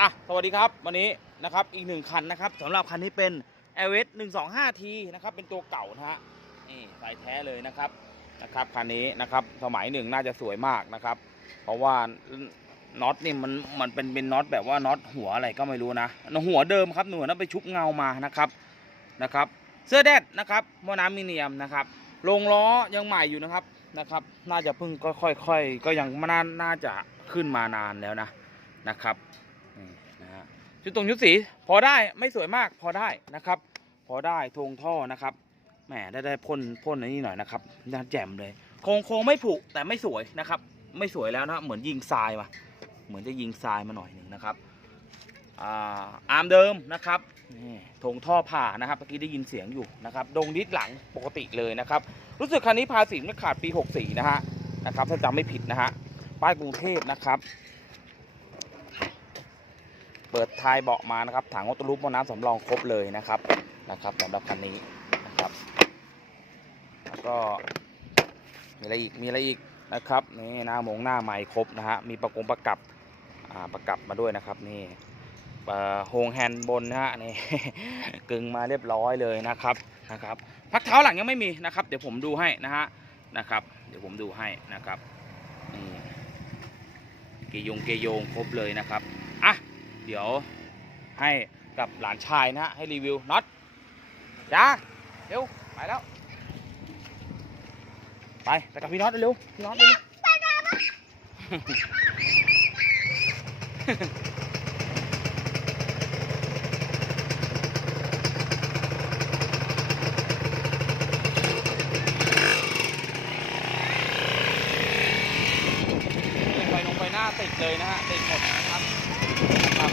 อะสวัสดีครับวันนี้นะครับอีกหนึ่งคันนะครับสำหรับคันนี้เป็น a v s 125T นะครับเป็นตัวเก่านะฮะนี่สายแท้เลยนะครับนะครับคันนี้นะครับสมัยหนึ่งน่าจะสวยมากนะครับ เพราะว่าน็อตนี่มันมันเป็นเป็นน็อตแบบว่าน็อตหัวอะไรก็ไม่รู้นะหัวเดิมครับหน่วนั้นไปชุบเงามานะครับนะครับ เสื้อแดดนะครับมอน้ำมิเนียมนะครับลงล้อยังใหม่อยู่นะครับนะครับ น่าจะเพิ่งก็ค่อยๆก็ยังไม่น่าน่าจะขึ้นมานานแล้วนะนะครับ ชุดตรงชุดสีพอได้ไม่สวยมากพอได้นะครับ พอได้ทงท่อนะครับแหมได้ได้พ่นพ่นอันนี้หน่อยนะครับน่าแจ่มเลยโครงโครงไม่ผุแต่ไม่สวยนะครับ ไม่สวยแล้วนะเหมือนยิงทรายมาเหมือนจะยิงทรายมาหน่อยหนึ่งนะครับอ่าอาร์มเดิมนะครับนี่ทงท่อผ่านะครับเมื่อกี้ได้ยินเสียงอยู่นะครับดงดิสหลังปกติเลยนะครับ รู้สึกคันนี้ภาษีไม่ขาดปี 64 นะฮะนะครับถ้าจำไม่ผิดนะฮะป้ายกรุงเทพนะครับ ปิดท้ายเบาะมานะครับถังออโต้ลูปหม้อน้ำสำรองครบเลยนะครับนะครับสำหรับคันนี้นะครับ แล้วก็มีอะไรอีกมีอะไรอีกนะครับนี่หน้าหมงหน้าใหม่ครบนะฮะมีประกงประกับประกับมาด้วยนะครับนี่โฮงแฮนด์บนนะฮะนี่กึ่งมาเรียบร้อยเลยนะครับนะครับพักเท้าหลังยังไม่มีนะครับ เดี๋ยวผมดูให้นะฮะนะครับ เดี๋ยวผมดูให้นะครับนี่เกยงเกยงครบเลยนะครับอะ เดี๋ยวให้กับหลานชายนะฮะ ให้รีวิวน็อตจ้าเร็ว ไปแล้ว ไปไปกับพี่น็อตเร็วพี่น็อตเร็วไฟลงไปหน้าติดเลยนะฮะติดหมดนะครับครับ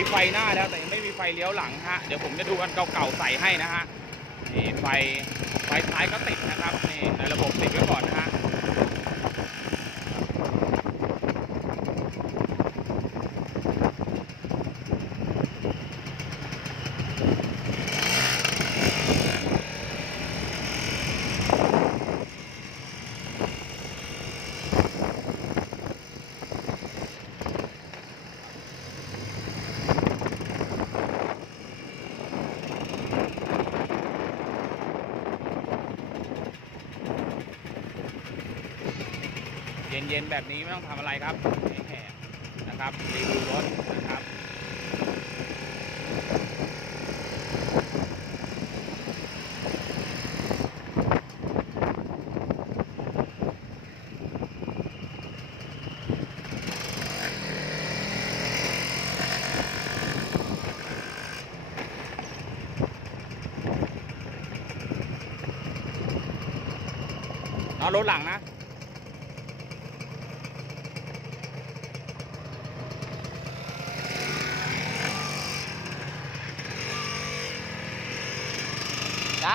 มีไฟหน้าแล้วแต่ยังไม่มีไฟเลี้ยวหลังฮะ เดี๋ยวผมจะดูอันเก่าๆใส่ให้นะฮะ นี่ไฟไฟท้ายก็ติดนะครับนี่ในระบบติดไว้ก่อนนะฮะ เย็นๆแบบนี้ไม่ต้องทำอะไรครับแห่นะครับรีวิวรถนะครับเอารถหลังนะ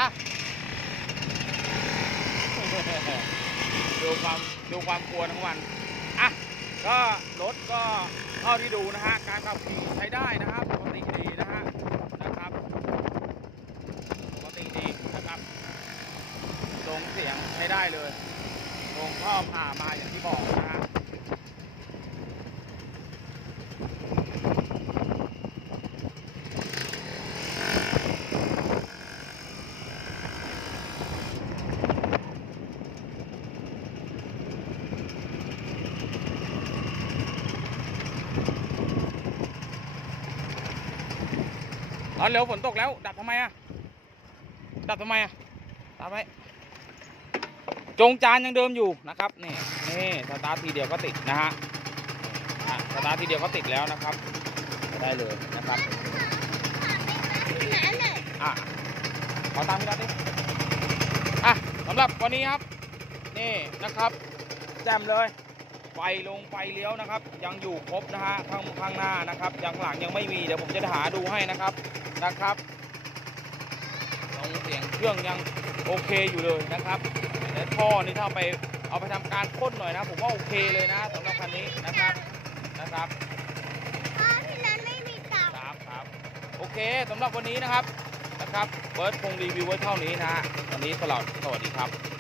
าดูความดูความกลัวทั้งวันอะก็รถก็เท่าที่ดูนะฮะการขับขี่ใช้ได้นะครับปกติดีนะฮะนะครับปกติดีนะครับลงเสียงใช้ได้เลยลงท่อผ่ามาอย่างที่บอกนะฮะ ร้อนเร็วฝนตกแล้ว ดับทำไมอะ ดับทำไมอะดับไว้จงจานยังเดิมอยู่นะครับนี่นี่สตาร์ททีเดียวก็ติดนะฮะสตาร์ททีเดียวก็ติดแล้วนะครับได้เลยนะครับอะขอตามพี่นัทดิอะสำหรับวันนี้ครับ นี่นะครับ แจ่มเลย ไฟลงไฟเลี้ยวนะครับ ยังอยู่ครบนะฮะข้างข้างหน้านะครับยังหลังยังไม่มีเดี๋ยวผมจะหาดูให้นะครับนะครับลงเสียงเครื่องยังโอเคอยู่เลยนะครับแต่ท่อนี่ถ้าเอาไปเอาไปทำการพ่นหน่อยนะ ผมว่าโอเคเลยนะสำหรับคันนี้นะครับนะครับพ่อที่นั้นไม่มีเต่าครับครับโอเคสำหรับวันนี้นะครับนะครับเบิร์ดคงรีวิวไว้เท่านี้นะฮะวันนี้สลับสวัสดีครับ